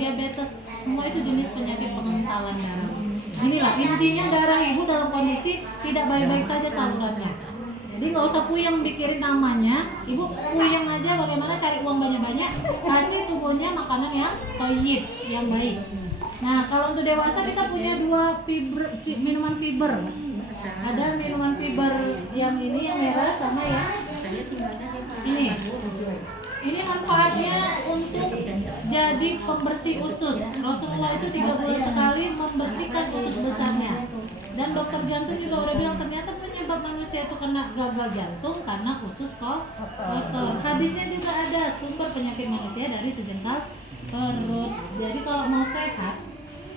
diabetes, semua itu jenis penyakit pengentalan darah. Inilah intinya, darah ibu dalam kondisi tidak baik-baik saja salurannya. Jadi nggak usah puyeng mikirin namanya, ibu puyeng aja bagaimana cari uang banyak-banyak, kasih tubuhnya makanan yang toyib, yang baik. Nah kalau untuk dewasa kita punya dua minuman fiber. Ada minuman fiber yang ini yang merah sama yang ini. Ini manfaatnya untuk jadi pembersih usus. Rasulullah itu 3 bulan sekali membersihkan usus besarnya. Dan dokter jantung juga udah bilang ternyata penyebab manusia itu kena gagal jantung karena usus kotor. Hadisnya juga ada, sumber penyakit manusia dari sejengkal perut. Jadi kalau mau sehat,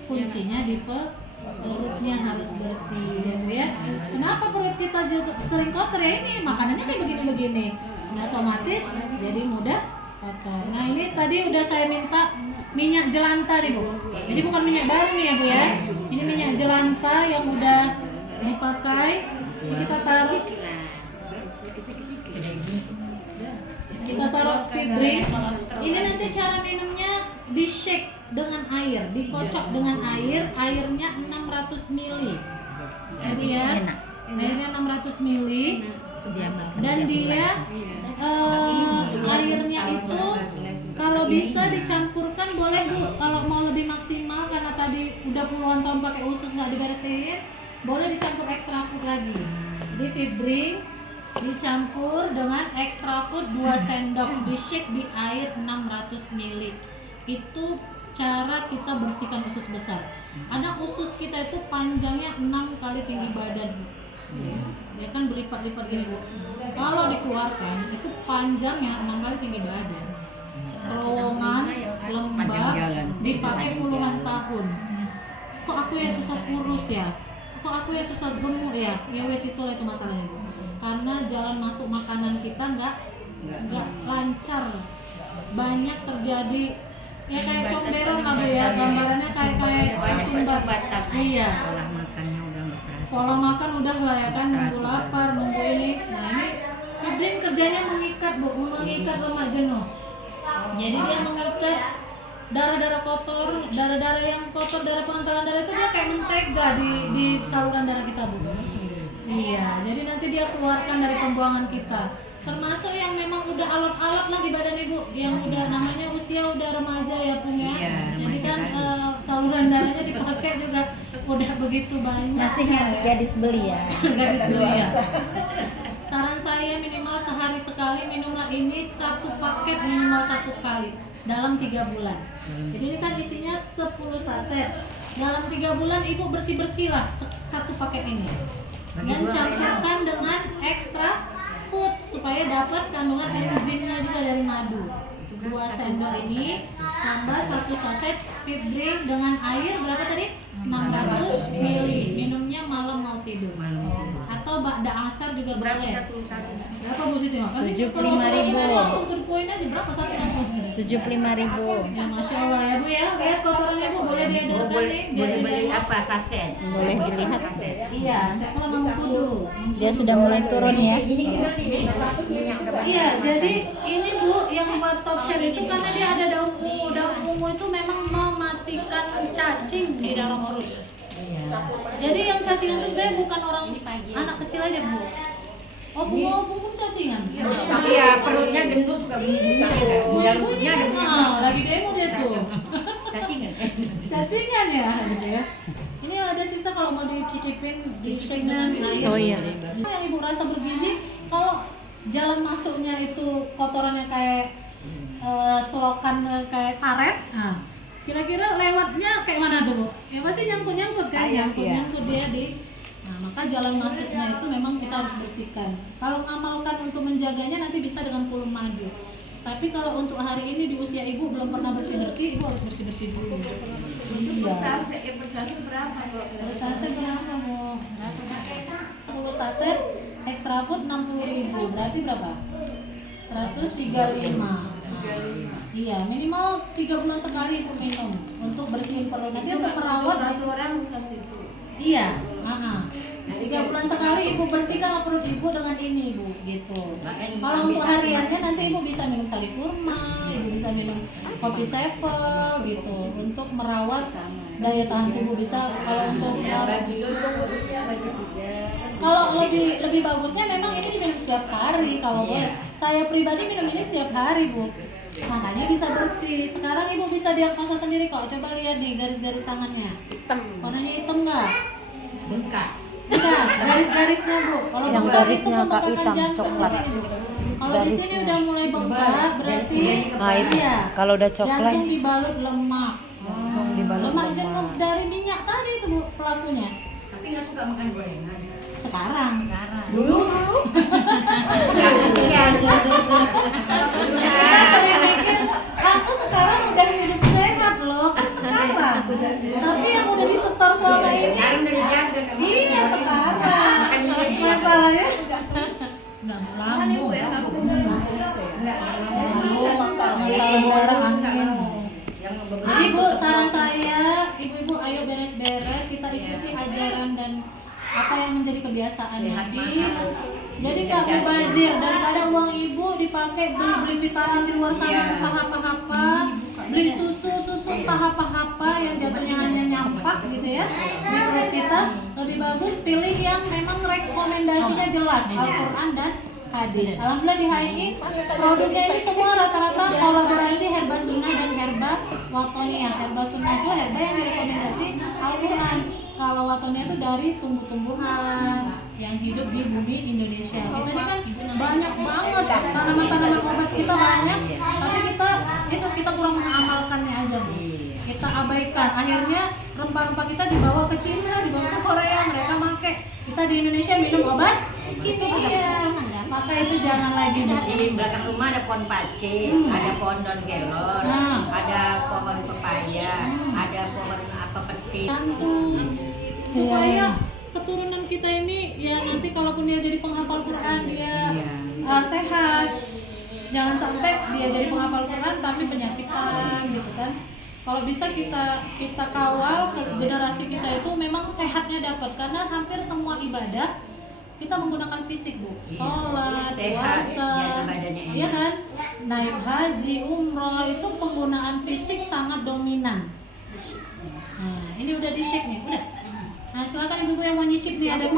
kuncinya di perutnya harus bersih, ya. Kenapa perut kita juga sering kotor ya? Ini makanannya kayak begini-begini. Nah, otomatis jadi mudah kotor. Nah ini tadi udah saya minta minyak jelantah nih Bu. Jadi bukan minyak baru nih ya Bu ya. Ini minyak jelantah yang udah dipakai. Ini kita taruh fibrin. Ini nanti cara minumnya di shake dengan air, dikocok dengan air, airnya 600 ml. Jadi ya, airnya 600 ml. Dan dia airnya itu kalau bisa dicampurkan boleh Bu, kalau mau lebih maksimal karena tadi udah puluhan tahun pakai usus nggak dibersihin, boleh dicampur extra food lagi. Jadi fibrin dicampur dengan extra food 2 sendok, di shake di air 600 ml. Itu cara kita bersihkan usus besar. Ada usus kita itu panjangnya 6 kali tinggi badan. Dia kan berlipat-lipat gini Bu. Kalau dikeluarkan itu panjangnya 6 kali tinggi badan. Terowongan lembab dipakai puluhan tahun. Kok aku ya susah kurus ya? Kok aku ya susah gemuk ya? Ya wes itulah itu masalahnya Bu. Karena jalan masuk makanan kita nggak lancar. Banyak terjadi ya kayak comberan lah Bu ya. Gambarannya kayak sumbat. Iya. Pola makan udah lah ya kan, nunggu lapar, nunggu ini. Nah ini fibrin kerjanya mengikat Bu, mengikat lemak jenuh. Jadi dia mengikat darah-darah kotor, darah-darah yang kotor, darah pengentalan darah itu dia kayak mentega di saluran darah kita Bu. Iya, jadi nanti dia keluarkan dari pembuangan kita. Termasuk yang memang udah alot-alot lah di badan ibu, yang udah namanya usia udah remaja ya Pung ya. Iya, jadi kan saluran darahnya dipakai juga udah begitu banyak. Masih yang gadis belia. Gadis belia. Saran saya minimal sehari sekali minumlah ini, 1 paket minimal 1 kali dalam 3 bulan. Jadi ini kan isinya 10 saset. Dalam 3 bulan ibu bersih-bersih lah 1 paket ini. Dan campurkan dengan ekstra food supaya dapat kandungan enzimnya juga dari madu. 2 sendok ini tambah 1 saset fibrin dengan air berapa tadi? 600 ml. Minumnya malam mau tidur. Atau ba'da asar juga boleh. Berapa Bu Siti? 75.000. Langsung to the point aja, berapa satu langsung? 75.000. Ya Masya Allah ya Bu ya. Lihat kotorannya Bu, boleh diedarkan nih. Boleh beli apa saset? Boleh dilihat. Saset. Iya, saya kalau mau kudu. Dia sudah mulai turun ya. Iya, jadi ini Bu yang buat top share itu karena dia ada daun ungu. Daun ungu itu memang mematikan cacing di dalam perut. Jadi yang cacingan itu sebenarnya bukan orang anak kecil aja Bu. Oh pun cacingan. Iya, perutnya gendut suka bunyi. Jalurnya ada bunyi. Lagi demo dia tuh. Cacingan. Cacingan ya, gitu ya. Ini ada sisa kalau mau dicicipin di shake dengan air. Oh iya. Yang ibu rasa bergizi, kalau jalan masuknya itu kotorannya kayak selokan kayak karet. Nah, kira-kira lewatnya kayak mana tuh Bu? Ya pasti nyangkut-nyangkut kan, nyangkut dia di. Nah, maka jalan masuknya itu memang kita harus bersihkan. Kalau ngamalkan untuk menjaganya nanti bisa dengan puluh madu. Tapi kalau untuk hari ini di usia ibu belum pernah bersih-bersih, ibu harus bersih-bersih dulu. Iya. Saset berapa Bu? Saset berapa Bu? 10 saset extra food 60.000. Berarti berapa? 135. Nah, Iya, minimal 3 bulan sekali ibu minum untuk bersihin perut. Nanti untuk merawat orang itu. iya, 3 bulan sekali ibu bersihkan perut ibu dengan ini ibu, gitu. Kalau untuk hariannya nanti ibu bisa minum sari kurma, ibu bisa minum kopi sevel gitu untuk merawat daya tahan tubuh. Bisa kalau untuk kalau lebih bagusnya memang ini diminum setiap hari kalau boleh. Saya pribadi minum ini setiap hari bu, makanya bisa bersih. Sekarang ibu bisa diagnosa sendiri kok. Coba lihat nih garis-garis tangannya. Hitam. Warnanya hitam nggak? Bengkak. Enggak, garis-garisnya bu. Kalau Yang bengkak itu garisnya pembengkakan hitam, jantung di coklat. sini bu. Kalau di sini Garisnya. udah mulai bengkak berarti Nah, itu. iya. Kalau udah coklat, Jantung dibalut lemak. jantung dibalut Lemak lemak. jenuh dari minyak tadi itu bu pelakunya. Tapi nggak suka makan gorengan. Sekarang. Dulu. Nggak kasihan. Saya pikir aku sekarang udah hidup sehat loh. Kan sekarang. Tapi yang udah disetor selama ini. Jarang dari jaga. Iya sekarang. Makan ini. Masalahnya nggak lambung. Jadi bu, saran saya, ibu-ibu ayo beres-beres, kita ikuti ajaran dan apa yang menjadi kebiasaan Nabi. Jadi nggak mubazir, daripada uang ibu dipakai beli vitamin di luar sana entah apa-apa, beli susu entah apa-apa yang jatuhnya hanya nyampak gitu ya di perut kita. Lebih bagus pilih yang memang rekomendasinya jelas, Al-Quran dan hadis. Alhamdulillah di HI produknya ini semua rata-rata kolaborasi herba sunnah dan herba watoniyah. Herba sunnah itu herba yang direkomendasi Al-Quran. Kalau watoniyah itu dari tumbuh-tumbuhan yang hidup di bumi Indonesia. Kita ini kan banyak banget tanaman-tanaman obat kita banyak, tapi kita kurang mengamalkannya aja bu. Kita abaikan. Akhirnya rempah-rempah kita dibawa ke Cina, dibawa ke Korea, mereka pakai. Kita di Indonesia minum obat kimia. Maka itu jangan lagi bu. Di belakang rumah ada pohon pace, ada pohon daun kelor, ada pohon pepaya, ada pohon apa peti. Jantung. Supaya keturunan kita ini ya nanti kalaupun dia jadi penghafal Quran dia sehat. Jangan sampai dia jadi penghafal Quran tapi penyakitan gitu kan. Kalau bisa kita kawal ke generasi kita itu memang sehatnya dapat, karena hampir semua ibadah kita menggunakan fisik bu, sholat, puasa, iya kan, naik haji, umroh itu penggunaan fisik sangat dominan. Nah ini udah di shake nih, udah. Nah silakan ibu-ibu yang mau nyicip nih, ada